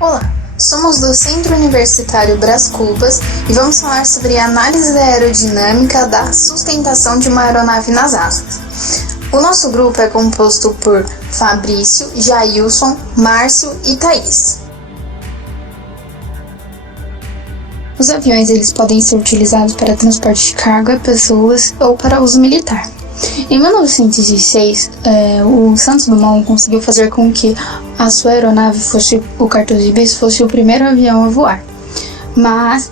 Olá, somos do Centro Universitário Brás Cubas e vamos falar sobre a análise da aerodinâmica da sustentação de uma aeronave nas asas. O nosso grupo é composto por Fabrício, Jailson, Márcio e Thaís. Os aviões eles podem ser utilizados para transporte de carga, pessoas ou para uso militar. Em 1906, o Santos Dumont conseguiu fazer com que a sua aeronave o Cartozibes fosse o primeiro avião a voar. Mas,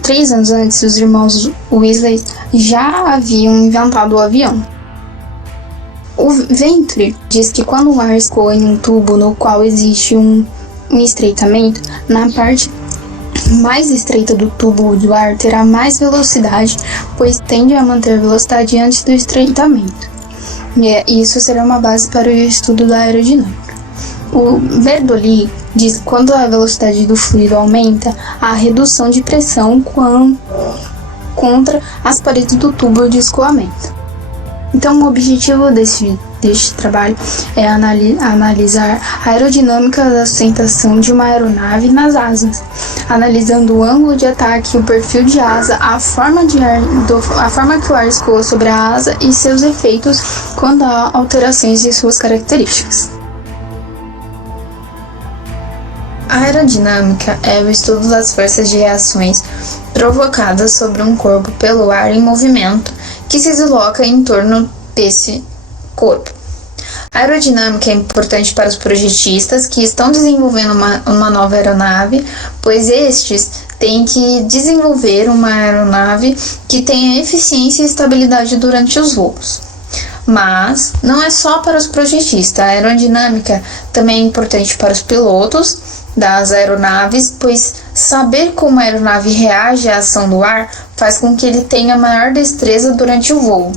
três anos antes, os irmãos Whistler já haviam inventado o avião. O Venturi diz que quando o ar escoa em um tubo no qual existe um estreitamento, na parte mais estreita do tubo do ar terá mais velocidade, pois tende a manter a velocidade antes do estreitamento. E isso será uma base para o estudo da aerodinâmica. O Verdoli diz que quando a velocidade do fluido aumenta, há redução de pressão contra as paredes do tubo de escoamento. Então, o objetivo deste trabalho é analisar a aerodinâmica da sustentação de uma aeronave nas asas, analisando o ângulo de ataque, o perfil de asa, a forma que o ar escoa sobre a asa e seus efeitos quando há alterações de suas características. A aerodinâmica é o estudo das forças de reações provocadas sobre um corpo pelo ar em movimento que se desloca em torno desse corpo. A aerodinâmica é importante para os projetistas que estão desenvolvendo uma nova aeronave, pois estes têm que desenvolver uma aeronave que tenha eficiência e estabilidade durante os voos. Mas não é só para os projetistas, a aerodinâmica também é importante para os pilotos das aeronaves, pois saber como a aeronave reage à ação do ar faz com que ele tenha maior destreza durante o voo,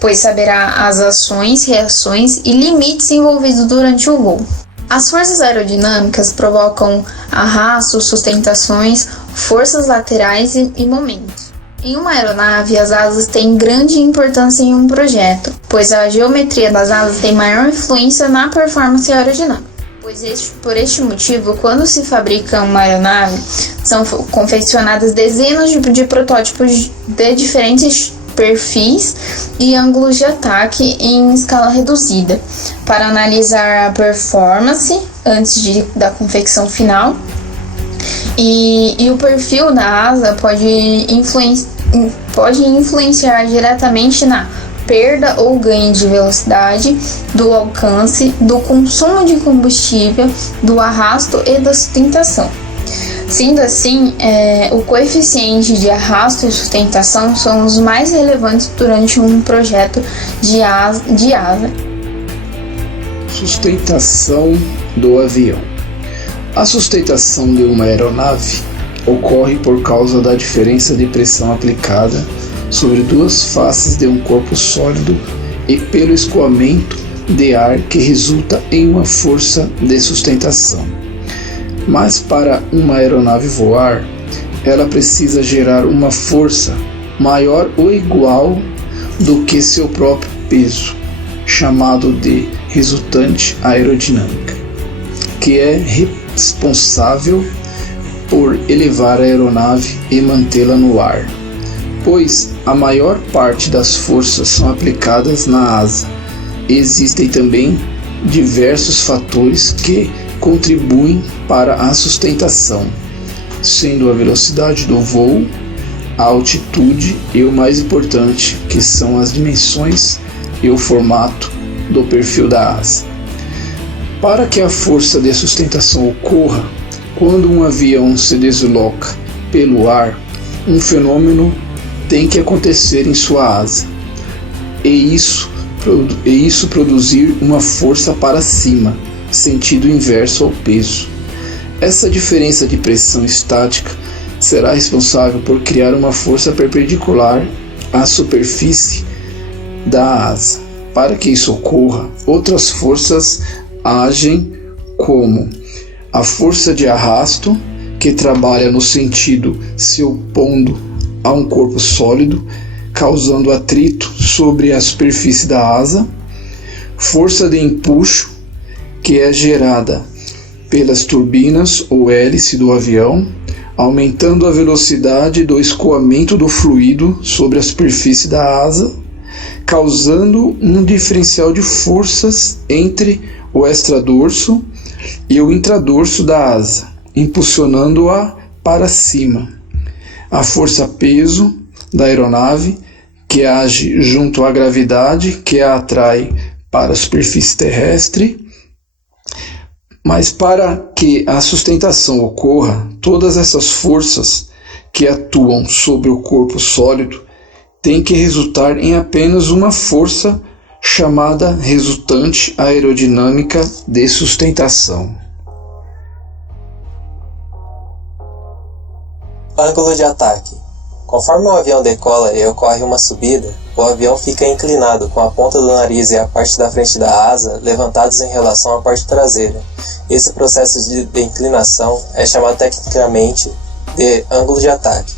pois saberá as ações, reações e limites envolvidos durante o voo. As forças aerodinâmicas provocam arrastos, sustentações, forças laterais e momentos. Em uma aeronave, as asas têm grande importância em um projeto, pois a geometria das asas tem maior influência na performance aerodinâmica. Por este motivo, quando se fabrica uma aeronave, são confeccionadas dezenas de protótipos de diferentes perfis e ângulos de ataque em escala reduzida, para analisar a performance antes da confecção final. E o perfil da asa pode influenciar diretamente na perda ou ganho de velocidade, do alcance, do consumo de combustível, do arrasto e da sustentação. Sendo assim, o coeficiente de arrasto e sustentação são os mais relevantes durante um projeto de asa. Sustentação do avião. A sustentação de uma aeronave ocorre por causa da diferença de pressão aplicada sobre duas faces de um corpo sólido e pelo escoamento de ar que resulta em uma força de sustentação. Mas para uma aeronave voar, ela precisa gerar uma força maior ou igual do que seu próprio peso, chamado de resultante aerodinâmica, que é responsável por elevar a aeronave e mantê-la no ar, pois a maior parte das forças são aplicadas na asa. Existem também diversos fatores que contribuem para a sustentação, sendo a velocidade do voo, a altitude e o mais importante, que são as dimensões e o formato do perfil da asa. Para que a força de sustentação ocorra, quando um avião se desloca pelo ar, um fenômeno tem que acontecer em sua asa, e isso produzir uma força para cima, sentido inverso ao peso. Essa diferença de pressão estática será responsável por criar uma força perpendicular à superfície da asa. Para que isso ocorra, outras forças agem, como a força de arrasto, que trabalha no sentido se opondo a um corpo sólido, causando atrito sobre a superfície da asa, força de empuxo, que é gerada pelas turbinas ou hélice do avião, aumentando a velocidade do escoamento do fluido sobre a superfície da asa, causando um diferencial de forças entre o extradorso e o intradorso da asa, impulsionando-a para cima. A força-peso da aeronave, que age junto à gravidade, que a atrai para a superfície terrestre. Mas para que a sustentação ocorra, todas essas forças que atuam sobre o corpo sólido têm que resultar em apenas uma força chamada resultante aerodinâmica de sustentação. Ângulo de ataque. Conforme o avião decola e ocorre uma subida, o avião fica inclinado com a ponta do nariz e a parte da frente da asa levantados em relação à parte traseira. Esse processo de inclinação é chamado tecnicamente de ângulo de ataque.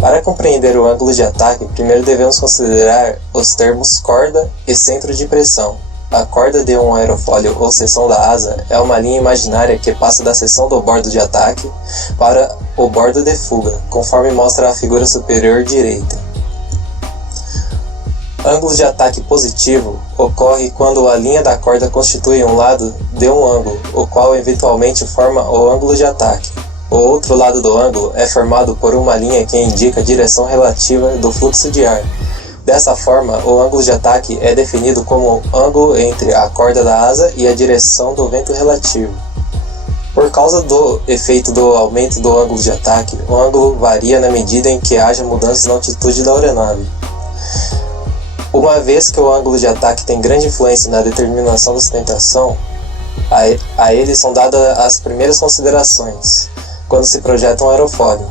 Para compreender o ângulo de ataque, primeiro devemos considerar os termos corda e centro de pressão. A corda de um aerofólio ou seção da asa é uma linha imaginária que passa da seção do bordo de ataque para o bordo de fuga, conforme mostra a figura superior direita. Ângulo de ataque positivo ocorre quando a linha da corda constitui um lado de um ângulo, o qual eventualmente forma o ângulo de ataque. O outro lado do ângulo é formado por uma linha que indica a direção relativa do fluxo de ar. Dessa forma, o ângulo de ataque é definido como o ângulo entre a corda da asa e a direção do vento relativo. Por causa do efeito do aumento do ângulo de ataque, o ângulo varia na medida em que haja mudanças na altitude da aeronave. Uma vez que o ângulo de ataque tem grande influência na determinação da sustentação, a ele são dadas as primeiras considerações quando se projeta um aerofólio.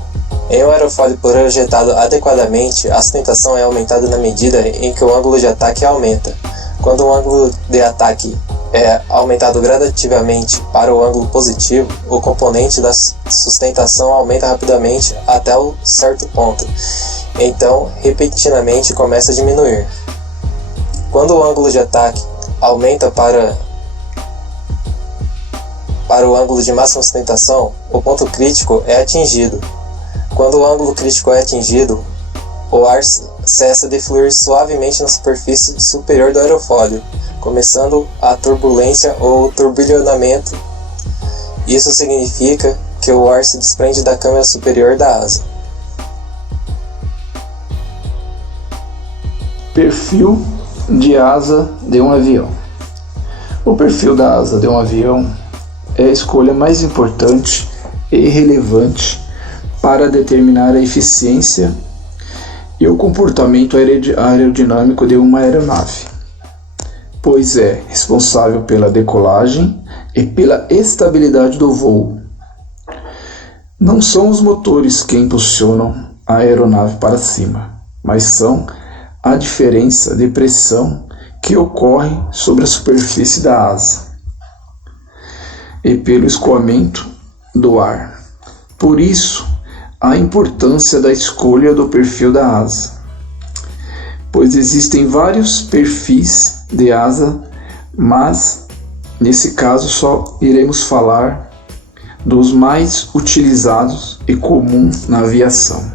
Em um aerofólio projetado adequadamente, a sustentação é aumentada na medida em que o ângulo de ataque aumenta. Quando o ângulo de ataque é aumentado gradativamente para o ângulo positivo, o componente da sustentação aumenta rapidamente até um certo ponto. Então, repentinamente começa a diminuir. Quando o ângulo de ataque aumenta para o ângulo de máxima sustentação, o ponto crítico é atingido. Quando o ângulo crítico é atingido, o ar cessa de fluir suavemente na superfície superior do aerofólio, começando a turbulência ou turbilhonamento. Isso significa que o ar se desprende da câmara superior da asa. Perfil de asa de um avião. O perfil da asa de um avião é a escolha mais importante e relevante para determinar a eficiência e o comportamento aerodinâmico de uma aeronave, pois é responsável pela decolagem e pela estabilidade do voo. Não são os motores que impulsionam a aeronave para cima, mas são a diferença de pressão que ocorre sobre a superfície da asa e pelo escoamento do ar. Por isso, a importância da escolha do perfil da asa, pois existem vários perfis de asa, mas nesse caso só iremos falar dos mais utilizados e comuns na aviação.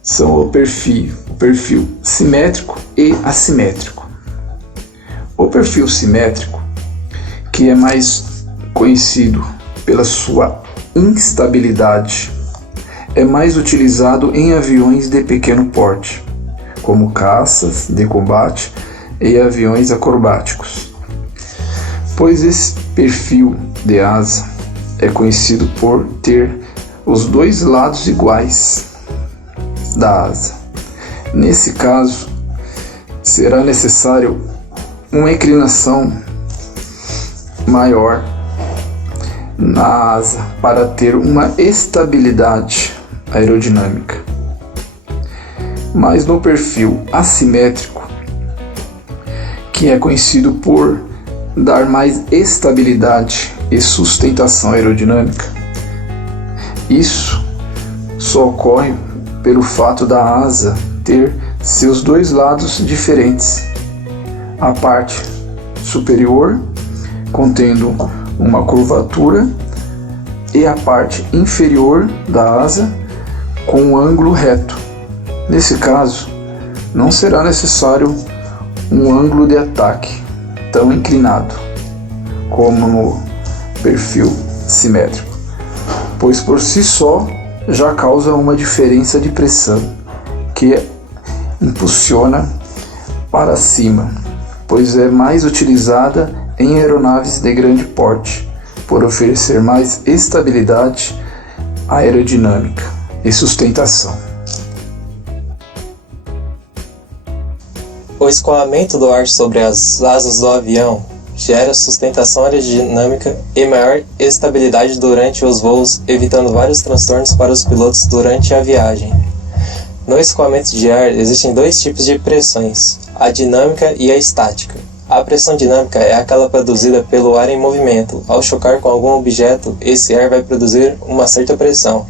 São o perfil simétrico e assimétrico. O perfil simétrico, que é mais conhecido pela sua instabilidade, é mais utilizado em aviões de pequeno porte, como caças de combate e aviões acrobáticos, pois esse perfil de asa é conhecido por ter os dois lados iguais da asa. Nesse caso, será necessário uma inclinação maior na asa para ter uma estabilidade aerodinâmica. Mas no perfil assimétrico, que é conhecido por dar mais estabilidade e sustentação aerodinâmica, isso só ocorre pelo fato da asa ter seus dois lados diferentes. A parte superior contendo uma curvatura e a parte inferior da asa com um ângulo reto. Nesse caso, não será necessário um ângulo de ataque tão inclinado como no perfil simétrico, pois por si só já causa uma diferença de pressão que impulsiona para cima, pois é mais utilizada em aeronaves de grande porte, por oferecer mais estabilidade aerodinâmica e sustentação. O escoamento do ar sobre as asas do avião gera sustentação aerodinâmica e maior estabilidade durante os voos, evitando vários transtornos para os pilotos durante a viagem. No escoamento de ar existem dois tipos de pressões, a dinâmica e a estática. A pressão dinâmica é aquela produzida pelo ar em movimento. Ao chocar com algum objeto, esse ar vai produzir uma certa pressão.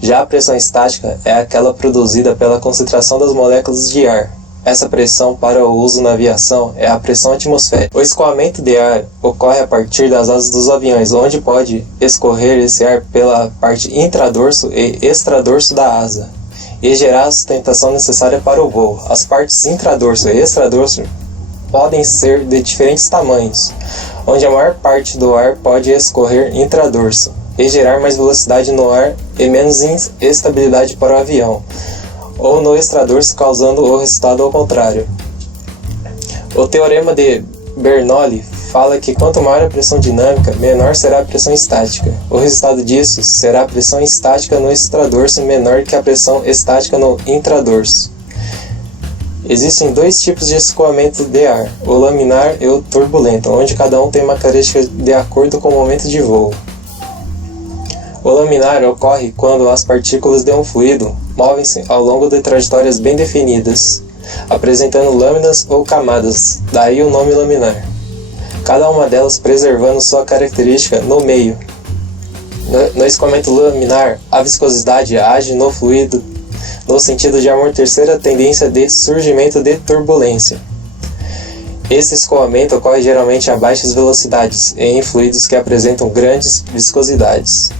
Já a pressão estática é aquela produzida pela concentração das moléculas de ar. Essa pressão para o uso na aviação é a pressão atmosférica. O escoamento de ar ocorre a partir das asas dos aviões, onde pode escorrer esse ar pela parte intradorso e extradorso da asa e gerar a sustentação necessária para o voo. As partes intradorso e extradorso podem ser de diferentes tamanhos, onde a maior parte do ar pode escorrer intradorso e gerar mais velocidade no ar e menos estabilidade para o avião, ou no extradorso, causando o resultado ao contrário. O teorema de Bernoulli fala que quanto maior a pressão dinâmica, menor será a pressão estática. O resultado disso será a pressão estática no extradorso menor que a pressão estática no intradorso. Existem dois tipos de escoamento de ar, o laminar e o turbulento, onde cada um tem uma característica de acordo com o momento de voo. O laminar ocorre quando as partículas de um fluido movem-se ao longo de trajetórias bem definidas, apresentando lâminas ou camadas, daí o nome laminar. Cada uma delas preservando sua característica no meio. No escoamento laminar, a viscosidade age no fluido no sentido de amortecer a tendência de surgimento de turbulência. Esse escoamento ocorre geralmente a baixas velocidades e em fluidos que apresentam grandes viscosidades.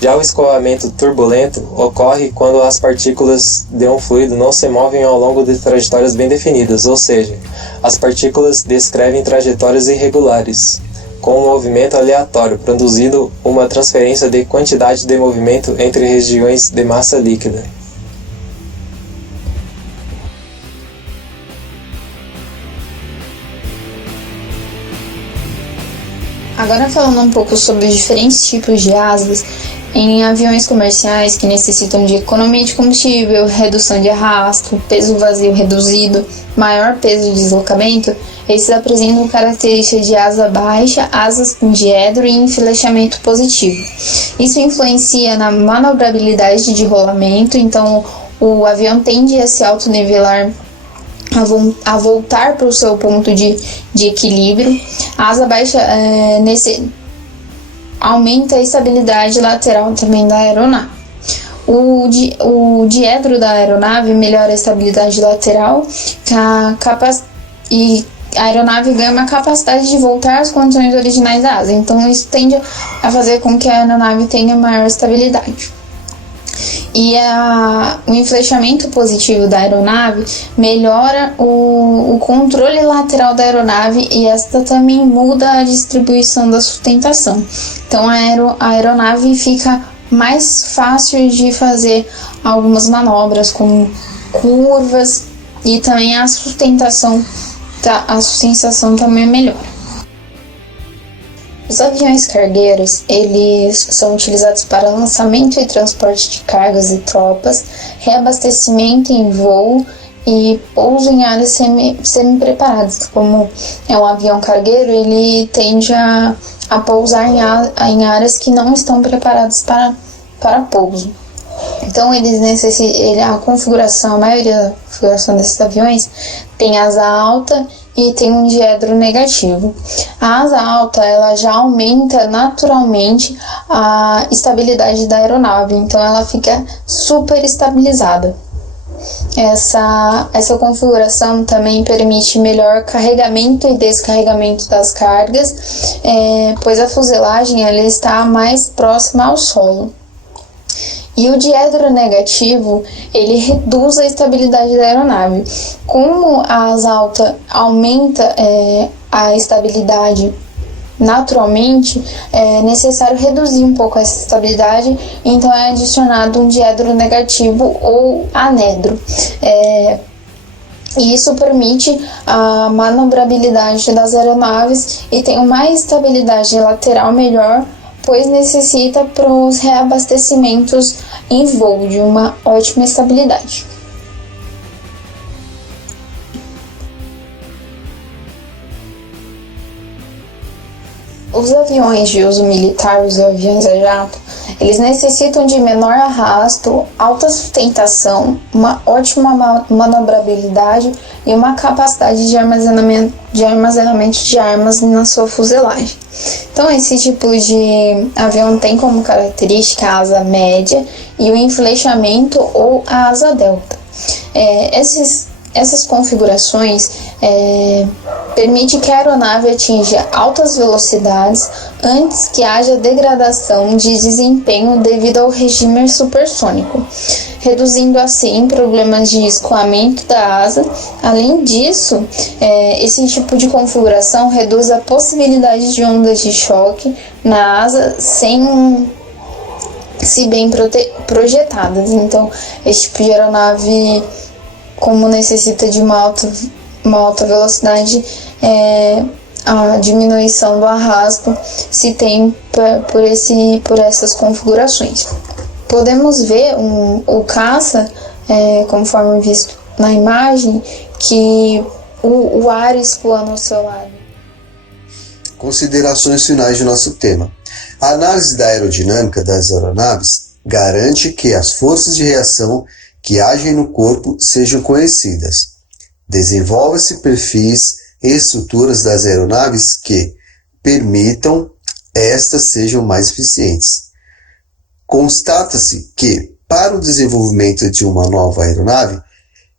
Já o escoamento turbulento ocorre quando as partículas de um fluido não se movem ao longo de trajetórias bem definidas, ou seja, as partículas descrevem trajetórias irregulares, com um movimento aleatório, produzindo uma transferência de quantidade de movimento entre regiões de massa líquida. Agora falando um pouco sobre os diferentes tipos de asas, em aviões comerciais que necessitam de economia de combustível, redução de arrasto, peso vazio reduzido, maior peso de deslocamento, esses apresentam características de asa baixa, asas com diedro e enfileamento positivo. Isso influencia na manobrabilidade de rolamento, então o avião tende a se autonivelar, a voltar para o seu ponto de equilíbrio. A asa baixa aumenta a estabilidade lateral também da aeronave. O diedro da aeronave melhora a estabilidade lateral e a aeronave ganha uma capacidade de voltar às condições originais da asa. Então isso tende a fazer com que a aeronave tenha maior estabilidade. E o inflechamento positivo da aeronave melhora o controle lateral da aeronave e esta também muda a distribuição da sustentação. Então a aeronave fica mais fácil de fazer algumas manobras como curvas e também a sustentação também melhora. Os aviões cargueiros, eles são utilizados para lançamento e transporte de cargas e tropas, reabastecimento em voo e pouso em áreas semi-preparadas. Como é um avião cargueiro, ele tende a pousar em áreas que não estão preparadas para pouso. Então a configuração, a maioria da configuração desses aviões tem asa alta e tem um diedro negativo. A asa alta, ela já aumenta naturalmente a estabilidade da aeronave, então ela fica super estabilizada. Essa configuração também permite melhor carregamento e descarregamento das cargas, pois a fuselagem ela está mais próxima ao solo. E o diedro negativo, ele reduz a estabilidade da aeronave. Como a asa alta aumenta a estabilidade naturalmente, é necessário reduzir um pouco essa estabilidade, então é adicionado um diedro negativo ou anedro. E isso permite a manobrabilidade das aeronaves e tem uma estabilidade lateral melhor, pois necessita para os reabastecimentos em voo de uma ótima estabilidade. Os aviões de uso militar, os aviões a jato, eles necessitam de menor arrasto, alta sustentação, uma ótima manobrabilidade e uma capacidade de armazenamento de armas na sua fuselagem. Então, esse tipo de avião tem como característica a asa média e o enflechamento ou a asa delta. Essas configurações permitem que a aeronave atinja altas velocidades antes que haja degradação de desempenho devido ao regime supersônico, reduzindo assim problemas de escoamento da asa. Além disso, esse tipo de configuração reduz a possibilidade de ondas de choque na asa se bem projetadas. Então, esse tipo de aeronave, como necessita de uma alta velocidade, a diminuição do arrasto se tem por essas configurações. Podemos ver o caça, conforme visto na imagem, que o ar escoa no seu lado. Considerações finais de nosso tema. A análise da aerodinâmica das aeronaves garante que as forças de reação que agem no corpo sejam conhecidas. Desenvolve-se perfis e estruturas das aeronaves que permitam estas sejam mais eficientes. Constata-se que, para o desenvolvimento de uma nova aeronave,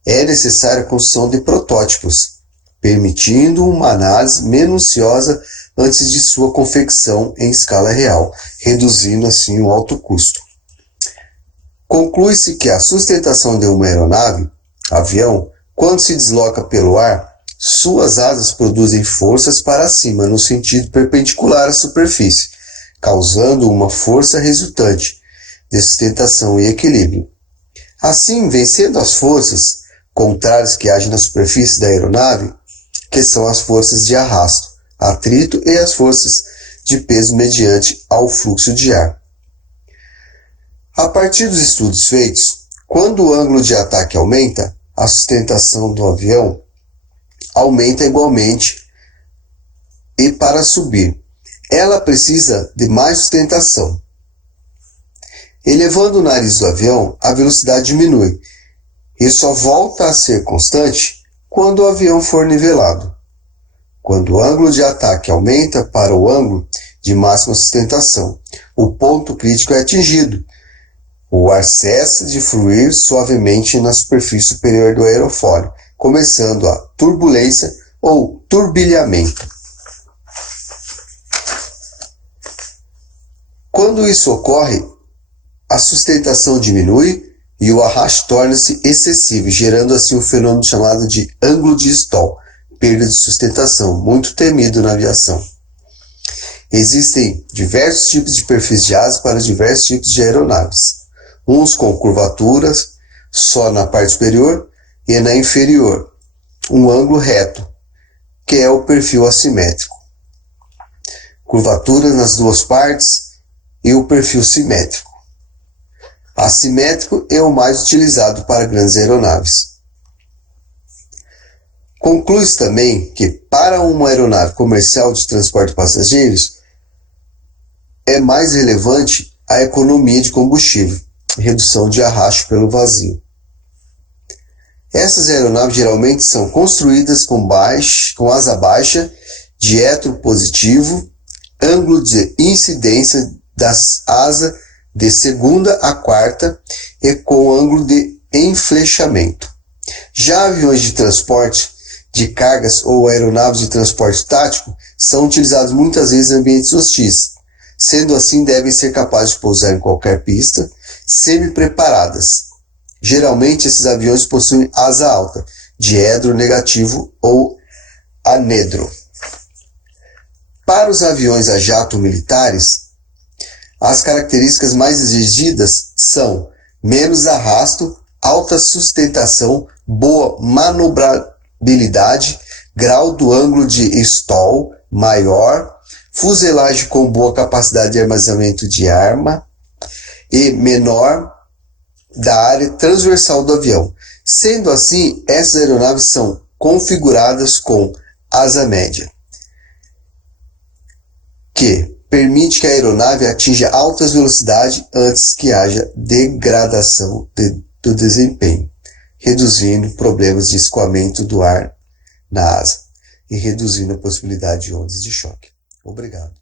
é necessária a construção de protótipos, permitindo uma análise minuciosa antes de sua confecção em escala real, reduzindo assim o alto custo. Conclui-se que a sustentação de uma aeronave, avião, quando se desloca pelo ar, suas asas produzem forças para cima no sentido perpendicular à superfície, causando uma força resultante de sustentação e equilíbrio. Assim, vencendo as forças contrárias que agem na superfície da aeronave, que são as forças de arrasto, atrito e as forças de peso mediante ao fluxo de ar. A partir dos estudos feitos, quando o ângulo de ataque aumenta, a sustentação do avião aumenta igualmente, e para subir, ela precisa de mais sustentação. Elevando o nariz do avião, a velocidade diminui e só volta a ser constante quando o avião for nivelado. Quando o ângulo de ataque aumenta para o ângulo de máxima sustentação, o ponto crítico é atingido. O ar cessa de fluir suavemente na superfície superior do aerofólio, começando a turbulência ou turbilhamento. Quando isso ocorre, a sustentação diminui e o arrasto torna-se excessivo, gerando assim um fenômeno chamado de ângulo de Stall, perda de sustentação, muito temido na aviação. Existem diversos tipos de perfis de asa para diversos tipos de aeronaves. Uns com curvaturas só na parte superior e na inferior, um ângulo reto, que é o perfil assimétrico. Curvaturas nas duas partes e o perfil simétrico. Assimétrico é o mais utilizado para grandes aeronaves. Conclui-se também que, para uma aeronave comercial de transporte de passageiros, é mais relevante a economia de combustível, redução de arrasto pelo vazio. Essas aeronaves geralmente são construídas com asa baixa, dietro positivo, ângulo de incidência das asas de segunda a quarta e com ângulo de enflechamento. Já aviões de transporte de cargas ou aeronaves de transporte tático são utilizados muitas vezes em ambientes hostis. Sendo assim, devem ser capazes de pousar em qualquer pista, semi-preparadas. Geralmente, esses aviões possuem asa alta, diedro negativo ou anedro. Para os aviões a jato militares, as características mais exigidas são menos arrasto, alta sustentação, boa manobrabilidade, grau do ângulo de stall maior, fuselagem com boa capacidade de armazenamento de arma e menor da área transversal do avião. Sendo assim, essas aeronaves são configuradas com asa média, que permite que a aeronave atinja altas velocidades antes que haja degradação do desempenho, reduzindo problemas de escoamento do ar na asa e reduzindo a possibilidade de ondas de choque. Obrigado.